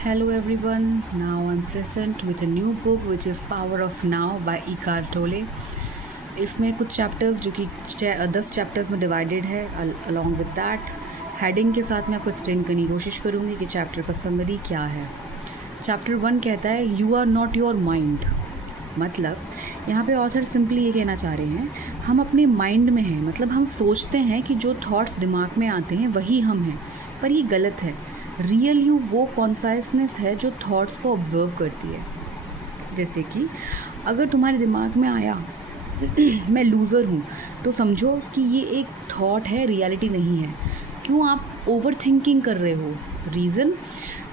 Hello everyone, now I'm present with a new book which is Power of Now by Eckhart Tolle. इसमें कुछ chapters जो कि 10 chapters में divided है. Along with that heading के साथ मैं आपको एक्सप्लेन करने की कोशिश करूँगी कि चैप्टर का समरी क्या है. चैप्टर 1 कहता है you are not your mind. मतलब यहाँ पे ऑथर सिंपली ये कहना चाह रहे हैं हम अपने माइंड में हैं. मतलब हम सोचते हैं कि जो थॉट्स दिमाग में आते हैं वही हम हैं, पर ये गलत है. रियल यू वो कॉन्साइसनेस है जो थॉट्स को ऑब्ज़र्व करती है. जैसे कि अगर तुम्हारे दिमाग में आया मैं लूज़र हूँ, तो समझो कि ये एक थॉट है, रियलिटी नहीं है. क्यों आप ओवर थिंकिंग कर रहे हो? रीज़न,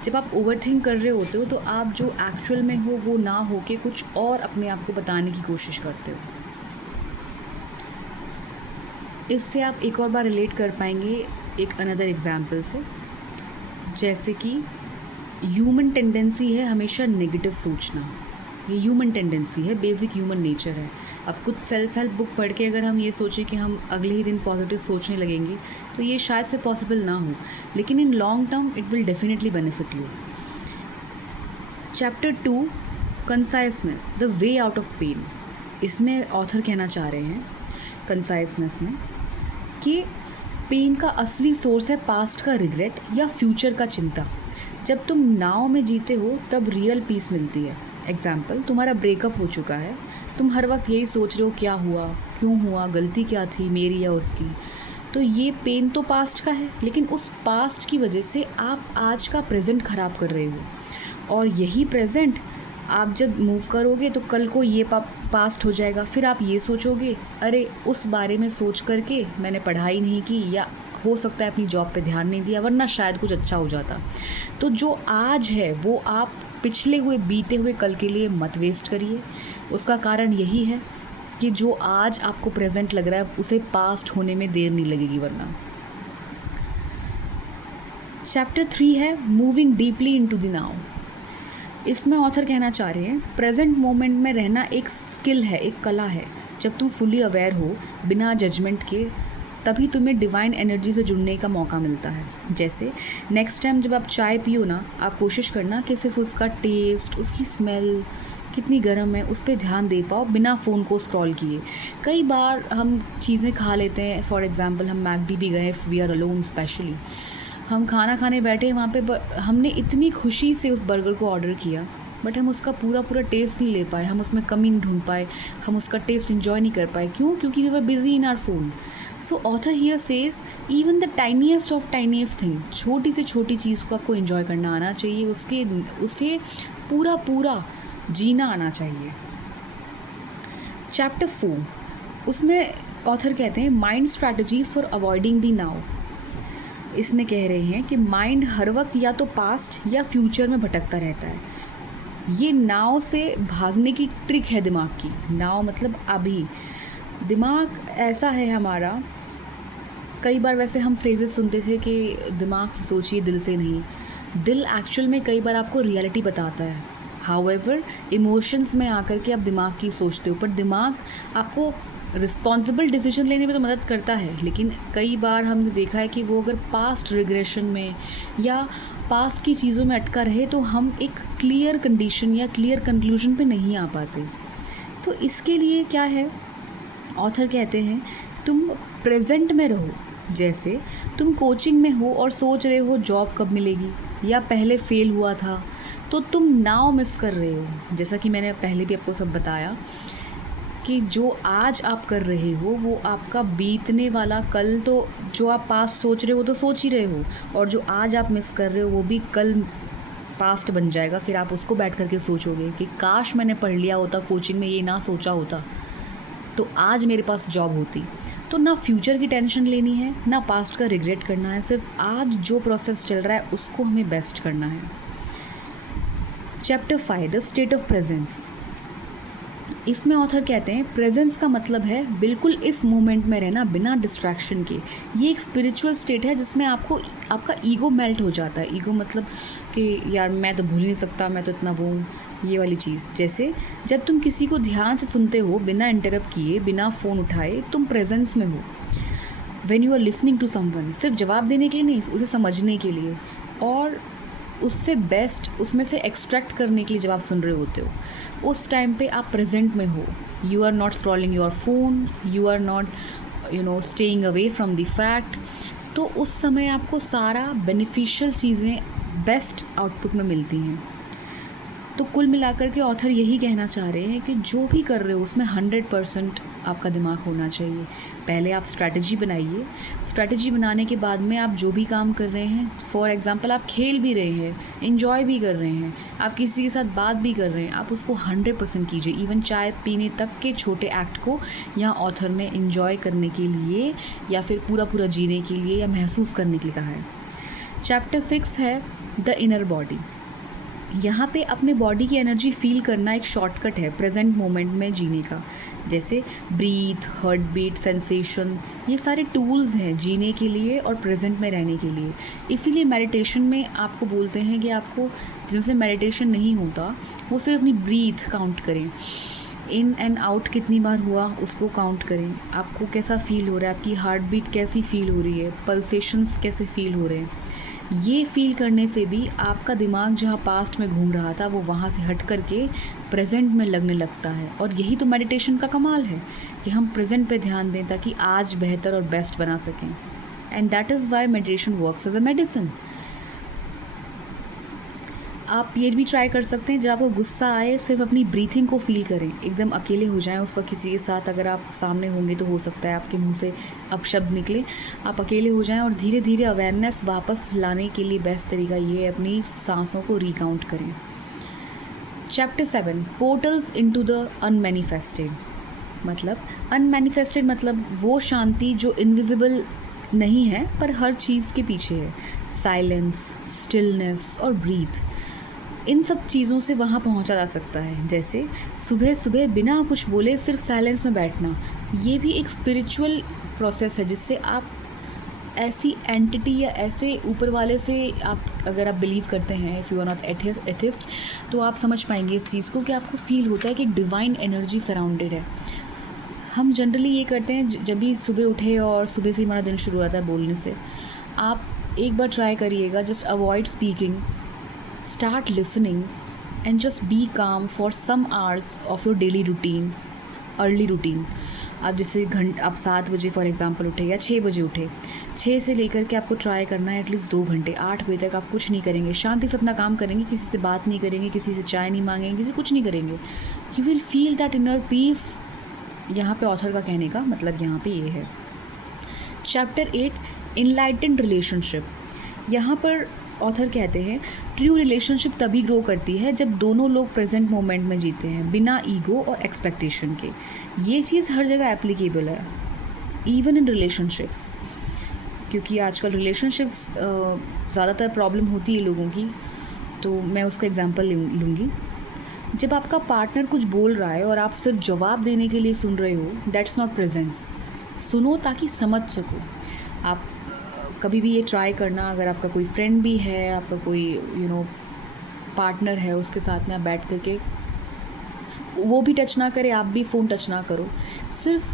जब आप ओवर थिंक कर रहे होते हो तो आप जो एक्चुअल में हो वो ना हो के कुछ और अपने आप को बताने की कोशिश करते हो. इससे आप एक और बार रिलेट कर पाएंगे एक अनदर एग्जाम्पल से. जैसे कि ह्यूमन टेंडेंसी है हमेशा नेगेटिव सोचना. ये ह्यूमन टेंडेंसी है, बेसिक ह्यूमन नेचर है. अब कुछ सेल्फ हेल्प बुक पढ़ के अगर हम ये सोचें कि हम अगले ही दिन पॉजिटिव सोचने लगेंगे तो ये शायद से पॉसिबल ना हो, लेकिन in long term it will definitely benefit you. Chapter 2 conciseness the way out of pain. इसमें ऑथर कहना चाह रहे हैं कंसाइसनेस में कि पेन का असली सोर्स है पास्ट का रिग्रेट या फ्यूचर का चिंता. जब तुम नाव में जीते हो तब रियल पीस मिलती है. एग्जाम्पल, तुम्हारा ब्रेकअप हो चुका है, तुम हर वक्त यही सोच रहे हो क्या हुआ, क्यों हुआ, गलती क्या थी मेरी या उसकी. तो ये पेन तो पास्ट का है, लेकिन उस पास्ट की वजह से आप आज का प्रेजेंट ख़राब कर रहे हो. और यही प्रेजेंट आप जब मूव करोगे तो कल को ये पास्ट हो जाएगा. फिर आप ये सोचोगे अरे उस बारे में सोच करके मैंने पढ़ाई नहीं की, या हो सकता है अपनी जॉब पे ध्यान नहीं दिया, वरना शायद कुछ अच्छा हो जाता. तो जो आज है वो आप पिछले हुए बीते हुए कल के लिए मत वेस्ट करिए. उसका कारण यही है कि जो आज आपको प्रेजेंट लग रहा है उसे पास्ट होने में देर नहीं लगेगी वरना. चैप्टर 3 है moving deeply into the now. इसमें ऑथर कहना चाह रहे हैं प्रेजेंट मोमेंट में रहना एक स्किल है, एक कला है. जब तुम फुली अवेयर हो बिना जजमेंट के, तभी तुम्हें डिवाइन एनर्जी से जुड़ने का मौका मिलता है. जैसे नेक्स्ट टाइम जब आप चाय पियो ना, आप कोशिश करना कि सिर्फ उसका टेस्ट, उसकी स्मेल कितनी गर्म है, उस पर ध्यान दे पाओ बिना फ़ोन को स्क्रॉल किए. कई बार हम चीज़ें खा लेते हैं. फॉर एग्ज़ाम्पल, हम मैकडी भी गए, वी आर अलोन स्पेशली, हम खाना खाने बैठे वहाँ पे, हमने इतनी खुशी से उस बर्गर को ऑर्डर किया, बट हम उसका पूरा टेस्ट नहीं ले पाए, हम उसमें कमी नहीं ढूंढ पाए, हम उसका टेस्ट इन्जॉय नहीं कर पाए. क्यों? क्योंकि we were busy in our phone. So author here says even the tiniest of tiniest thing, छोटी से छोटी चीज़ को आपको इन्जॉय करना आना चाहिए, उसे पूरा जीना आना चाहिए. चैप्टर 4, उसमें ऑथर कहते हैं mind strategies for avoiding the now. इसमें कह रहे हैं कि माइंड हर वक्त या तो पास्ट या फ्यूचर में भटकता रहता है. ये नाव से भागने की ट्रिक है दिमाग की. नाव मतलब अभी. दिमाग ऐसा है हमारा, कई बार वैसे हम फ्रेजेस सुनते थे कि दिमाग से सोचिए दिल से नहीं. दिल एक्चुअल में कई बार आपको रियलिटी बताता है. हाउएवर इमोशंस में आकर के आप दिमाग की सोचते हो, पर दिमाग आपको रिस्पॉन्सिबल डिसीजन लेने में तो मदद करता है, लेकिन कई बार हमने देखा है कि वो अगर पास्ट रिग्रेशन में या पास्ट की चीज़ों में अटका रहे तो हम एक क्लियर कंडीशन या क्लियर कंक्लूजन पे नहीं आ पाते. तो इसके लिए क्या है, ऑथर कहते हैं तुम प्रेजेंट में रहो. जैसे तुम कोचिंग में हो और सोच रहे हो जॉब कब मिलेगी, या पहले फेल हुआ था तो तुम नाउ मिस कर रहे हो. जैसा कि मैंने पहले भी आपको सब बताया कि जो आज आप कर रहे हो वो आपका बीतने वाला कल, तो जो आप पास्ट सोच रहे हो तो सोच ही रहे हो, और जो आज आप मिस कर रहे हो वो भी कल पास्ट बन जाएगा. फिर आप उसको बैठ करके सोचोगे कि काश मैंने पढ़ लिया होता, कोचिंग में ये ना सोचा होता तो आज मेरे पास जॉब होती. तो ना फ्यूचर की टेंशन लेनी है, ना पास्ट का रिग्रेट करना है, सिर्फ आज जो प्रोसेस चल रहा है उसको हमें बेस्ट करना है. Chapter 5 the state of presence. इसमें ऑथर कहते हैं प्रेजेंस का मतलब है बिल्कुल इस मोमेंट में रहना बिना डिस्ट्रैक्शन के. ये एक स्पिरिचुअल स्टेट है जिसमें आपका ईगो मेल्ट हो जाता है. ईगो मतलब कि यार मैं तो भूल नहीं सकता, मैं तो इतना वो हूँ, ये वाली चीज़. जैसे जब तुम किसी को ध्यान से सुनते हो बिना इंटरप्ट किए, बिना फ़ोन उठाए, तुम प्रेजेंस में हो. When you are listening to someone, सिर्फ जवाब देने के लिए नहीं, उसे समझने के लिए. और उससे बेस्ट उसमें से एक्सट्रैक्ट करने के लिए जब आप सुन रहे होते हो, उस टाइम पे आप प्रेजेंट में हो. You are not scrolling your phone, you are not staying away from the fact. तो उस समय आपको सारा बेनिफिशियल चीज़ें बेस्ट आउटपुट में मिलती हैं. तो कुल मिलाकर के ऑथर यही कहना चाह रहे हैं कि जो भी कर रहे हो उसमें 100% आपका दिमाग होना चाहिए. पहले आप स्ट्रैटेजी बनाइए. स्ट्रैटेजी बनाने के बाद में आप जो भी काम कर रहे हैं, फॉर एग्ज़ाम्पल आप खेल भी रहे हैं, इन्जॉय भी कर रहे हैं, आप किसी के साथ बात भी कर रहे हैं, आप उसको 100% कीजिए. इवन चाय पीने तक के छोटे एक्ट को यहाँ ऑथर ने इन्जॉय करने के लिए या फिर पूरा जीने के लिए या महसूस करने के लिए कहा है. चैप्टर 6 है द इनर बॉडी. यहाँ पे अपने बॉडी की एनर्जी फील करना एक शॉर्टकट है प्रेजेंट मोमेंट में जीने का. जैसे ब्रीथ, हार्ट बीट, सेंसेशन, ये सारे टूल्स हैं जीने के लिए और प्रेजेंट में रहने के लिए. इसीलिए मेडिटेशन में आपको बोलते हैं कि आपको जिनसे मेडिटेशन नहीं होता वो सिर्फ अपनी ब्रीथ काउंट करें. इन एंड आउट कितनी बार हुआ उसको काउंट करें. आपको कैसा फील हो रहा है, आपकी हार्ट बीट कैसी फील हो रही है, पल्सेशंस कैसे फील हो रहे हैं. ये फील करने से भी आपका दिमाग जहाँ पास्ट में घूम रहा था वो वहाँ से हट करके प्रेजेंट में लगने लगता है. और यही तो मेडिटेशन का कमाल है कि हम प्रेजेंट पे ध्यान दें ताकि आज बेहतर और बेस्ट बना सकें. And that is why meditation works as a medicine. आप ये भी ट्राई कर सकते हैं, जब आपको गुस्सा आए सिर्फ अपनी ब्रीथिंग को फील करें. एकदम अकेले हो जाएं उस वक्त किसी के साथ, अगर आप सामने होंगे तो हो सकता है आपके मुंह से अपशब्द निकले. आप अकेले हो जाएं और धीरे धीरे अवेयरनेस वापस लाने के लिए बेस्ट तरीका ये है अपनी सांसों को रिकाउंट करें. Chapter 7 portals into the unmanifested. मतलब अनमैनिफेस्टेड मतलब वो शांति जो इनविजिबल नहीं है पर हर चीज़ के पीछे है. साइलेंस, स्टिलनेस और ब्रीथ, इन सब चीज़ों से वहाँ पहुँचा जा सकता है. जैसे सुबह सुबह बिना कुछ बोले सिर्फ साइलेंस में बैठना, ये भी एक स्पिरिचुअल प्रोसेस है जिससे आप ऐसी एंटिटी या ऐसे ऊपर वाले से आप अगर आप बिलीव करते हैं, if you are not atheist, तो आप समझ पाएंगे इस चीज़ को कि आपको फील होता है कि एक डिवाइन एनर्जी सराउंडेड है. हम जनरली ये करते हैं जब भी सुबह उठे और सुबह से हमारा दिन शुरू होता है बोलने से. आप एक बार ट्राई करिएगा, just avoid speaking, start listening and just be calm for some hours of your daily routine, early routine. आप जैसे आप 7 बजे फॉर एग्जांपल उठे या 6 बजे उठे, 6 से लेकर के आपको ट्राई करना है एटलीस्ट 2 घंटे. 8 बजे तक आप कुछ नहीं करेंगे, शांति से अपना काम करेंगे, किसी से बात नहीं करेंगे, किसी से चाय नहीं मांगेंगे, किसी कुछ नहीं करेंगे. You will feel that inner peace. यहाँ पे ऑथर का कहने का मतलब यहाँ पे ये है. Chapter 8 enlightened relationship. यहाँ पर ऑथर कहते हैं ट्रू रिलेशनशिप तभी ग्रो करती है जब दोनों लोग प्रेजेंट मोमेंट में जीते हैं बिना ईगो और एक्सपेक्टेशन के. ये चीज़ हर जगह एप्लीकेबल है, इवन इन रिलेशनशिप्स. क्योंकि आजकल रिलेशनशिप्स ज़्यादातर प्रॉब्लम होती है लोगों की, तो मैं उसका एग्जांपल लूँगी. जब आपका पार्टनर कुछ बोल रहा है और आप सिर्फ जवाब देने के लिए सुन रहे हो, दैट्स नॉट प्रेजेंस. सुनो ताकि समझ सको. आप कभी भी ये ट्राई करना, अगर आपका कोई फ्रेंड भी है, आपका कोई पार्टनर है, उसके साथ में आप बैठ करके वो भी टच ना करे, आप भी फ़ोन टच ना करो. सिर्फ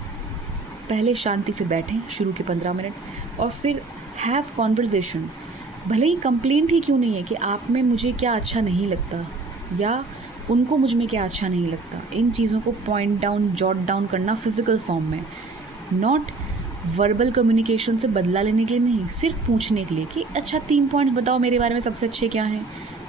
पहले शांति से बैठें शुरू के 15 मिनट और फिर हैव कॉन्वर्जेसन. भले ही कंप्लेंट ही क्यों नहीं है कि आप में मुझे क्या अच्छा नहीं लगता या उनको मुझ में क्या अच्छा नहीं लगता. इन चीज़ों को पॉइंट डाउन, जॉट डाउन करना फिज़िकल फॉर्म में, नॉट वर्बल कम्युनिकेशन से बदला लेने के लिए नहीं, सिर्फ पूछने के लिए कि अच्छा 3 पॉइंट बताओ मेरे बारे में सबसे अच्छे क्या हैं,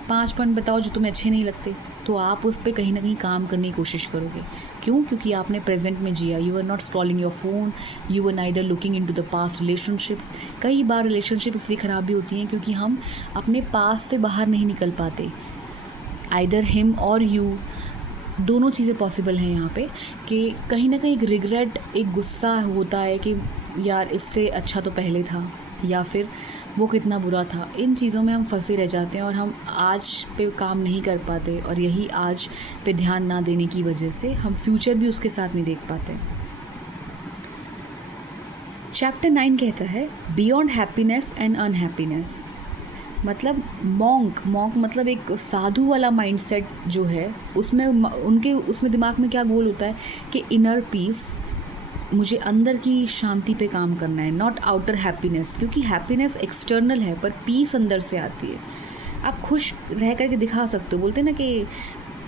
5 पॉइंट बताओ जो तुम्हें अच्छे नहीं लगते. तो आप उस पर कहीं ना कहीं काम करने की कोशिश करोगे. क्यों? क्योंकि आपने प्रेजेंट में जिया. You are not scrolling your phone, you are neither looking into the past relationships. कई बार रिलेशनशिप इसलिए ख़राब भी होती हैं क्योंकि हम अपने पास्ट से बाहर नहीं निकल पाते. आइदर हिम और यू, दोनों चीज़ें पॉसिबल हैं यहाँ पे कि कहीं ना कहीं एक रिग्रेट, एक गुस्सा होता है कि यार इससे अच्छा तो पहले था, या फिर वो कितना बुरा था. इन चीज़ों में हम फंसे रह जाते हैं और हम आज पे काम नहीं कर पाते, और यही आज पे ध्यान ना देने की वजह से हम फ्यूचर भी उसके साथ नहीं देख पाते. चैप्टर 9 कहता है बियॉन्ड हैप्पीनेस एंड अनहैप्पीनेस. मतलब मॉन्क मतलब एक साधु वाला माइंडसेट जो है, उसमें उसमें दिमाग में क्या गोल होता है कि इनर पीस, मुझे अंदर की शांति पे काम करना है, नॉट आउटर हैप्पीनेस. क्योंकि हैप्पीनेस एक्सटर्नल है पर पीस अंदर से आती है. आप खुश रह कर के दिखा सकते हो। बोलते हैं ना कि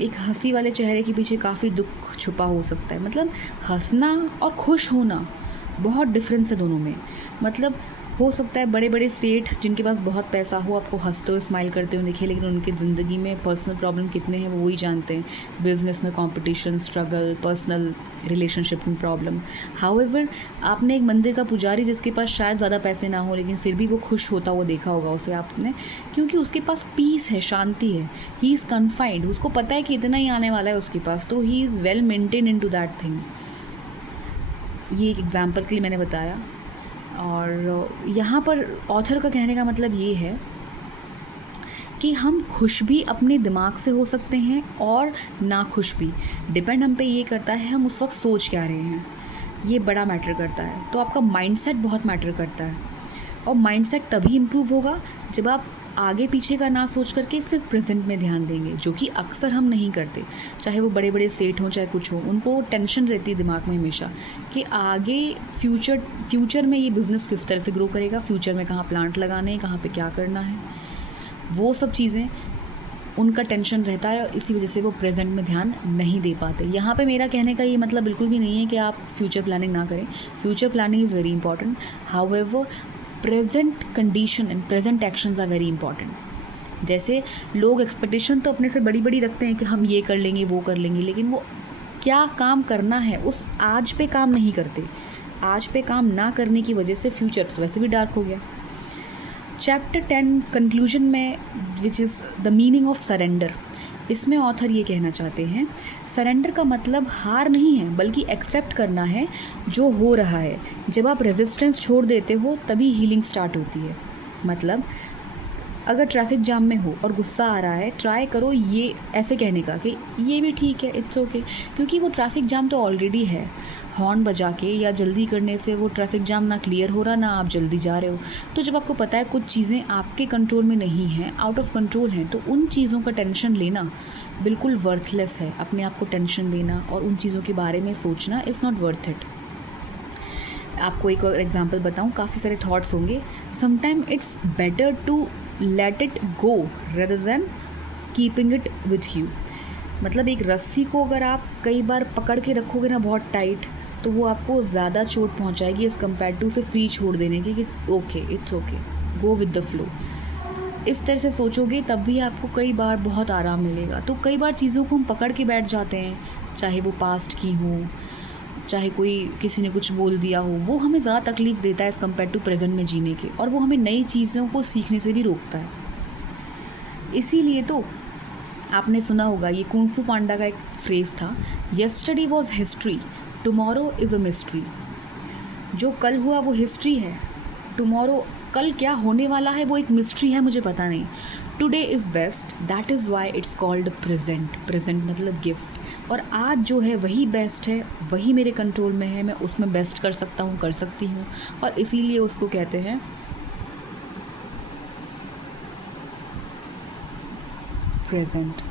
एक हंसी वाले चेहरे के पीछे काफ़ी दुख छुपा हो सकता है। मतलब हंसना और खुश होना बहुत डिफरेंस है दोनों में। मतलब हो सकता है बड़े बड़े सेठ जिनके पास बहुत पैसा हो आपको हंसते हुए स्माइल करते हुए दिखे, लेकिन उनकी ज़िंदगी में पर्सनल प्रॉब्लम कितने हैं वो ही जानते हैं। बिजनेस में कंपटीशन, स्ट्रगल, पर्सनल रिलेशनशिप में प्रॉब्लम। हाउएवर आपने एक मंदिर का पुजारी जिसके पास शायद ज़्यादा पैसे ना हो लेकिन फिर भी वो खुश होता हुआ देखा होगा उसे आपने, क्योंकि उसके पास पीस है, शांति है। ही इज़ कन्फाइंड, उसको पता है कि इतना ही आने वाला है उसके पास, तो he is well maintain into that thing. ये एक एग्जाम्पल के लिए मैंने बताया। और यहाँ पर ऑथर का कहने का मतलब ये है कि हम खुश भी अपने दिमाग से हो सकते हैं और ना खुश भी। डिपेंड हम पे ये करता है हम उस वक्त सोच क्या रहे हैं, ये बड़ा मैटर करता है। तो आपका माइंडसेट बहुत मैटर करता है, और माइंडसेट तभी इम्प्रूव होगा जब आप आगे पीछे का ना सोच करके सिर्फ प्रेजेंट में ध्यान देंगे, जो कि अक्सर हम नहीं करते। चाहे वो बड़े बड़े सेठ हों चाहे कुछ हो, उनको टेंशन रहती है दिमाग में हमेशा कि आगे फ्यूचर में ये बिज़नेस किस तरह से ग्रो करेगा, फ्यूचर में कहाँ प्लांट लगाने हैं, कहाँ पे क्या करना है, वो सब चीज़ें उनका टेंशन रहता है, और इसी वजह से वो प्रेजेंट में ध्यान नहीं दे पाते। यहाँ पे मेरा कहने का ये मतलब बिल्कुल भी नहीं है कि आप फ्यूचर प्लानिंग ना करें। Future planning is very important, however present condition and present actions are very important. जैसे लोग एक्सपेक्टेशन तो अपने से बड़ी बड़ी रखते हैं कि हम ये कर लेंगे वो कर लेंगे, लेकिन वो क्या काम करना है उस आज पे काम नहीं करते। आज पे काम ना करने की वजह से फ्यूचर तो वैसे भी डार्क हो गया। चैप्टर 10 कंक्लूजन में, which is the meaning of surrender, इसमें ऑथर ये कहना चाहते हैं सरेंडर का मतलब हार नहीं है बल्कि एक्सेप्ट करना है जो हो रहा है। जब आप रेजिस्टेंस छोड़ देते हो तभी हीलिंग स्टार्ट होती है। मतलब अगर ट्रैफिक जाम में हो और गुस्सा आ रहा है, ट्राई करो ये ऐसे कहने का कि ये भी ठीक है, इट्स ओके, क्योंकि वो ट्रैफिक जाम तो ऑलरेडी है। हॉर्न बजा के या जल्दी करने से वो ट्रैफिक जाम ना क्लियर हो रहा, ना आप जल्दी जा रहे हो। तो जब आपको पता है कुछ चीज़ें आपके कंट्रोल में नहीं हैं, आउट ऑफ कंट्रोल हैं, तो उन चीज़ों का टेंशन लेना बिल्कुल वर्थलेस है। अपने आप को टेंशन देना और उन चीज़ों के बारे में सोचना इज़ नॉट वर्थ इट। आपको एक और एग्जांपल बताऊं, काफ़ी सारे थॉट्स होंगे। Sometime it's better to let it go rather than keeping it with you. मतलब एक रस्सी को अगर आप कई बार पकड़ के रखोगे ना बहुत टाइट, तो वो आपको ज़्यादा चोट पहुंचाएगी एज़ कम्पेयर टू उसे फ्री छोड़ देने की कि okay it's okay, go with the flow. इस तरह से सोचोगे तब भी आपको कई बार बहुत आराम मिलेगा। तो कई बार चीज़ों को हम पकड़ के बैठ जाते हैं, चाहे वो पास्ट की हो, चाहे कोई किसी ने कुछ बोल दिया हो, वो हमें ज़्यादा तकलीफ़ देता है एज़ कम्पेयर टू प्रेजेंट में जीने के, और वो हमें नई चीज़ों को सीखने से भी रोकता है। इसीलिए तो आपने सुना होगा, ये कुंग फू पांडा का एक फ्रेज़ था, yesterday was history, tomorrow is a mystery. जो कल हुआ वो हिस्ट्री है, टुमारो कल क्या होने वाला है वो एक मिस्ट्री है, मुझे पता नहीं। Today is best, that is why it's called present. Present मतलब गिफ्ट, और आज जो है वही बेस्ट है, वही मेरे कंट्रोल में है, मैं उसमें बेस्ट कर सकता हूँ, कर सकती हूँ, और इसीलिए उसको कहते हैं प्रेजेंट।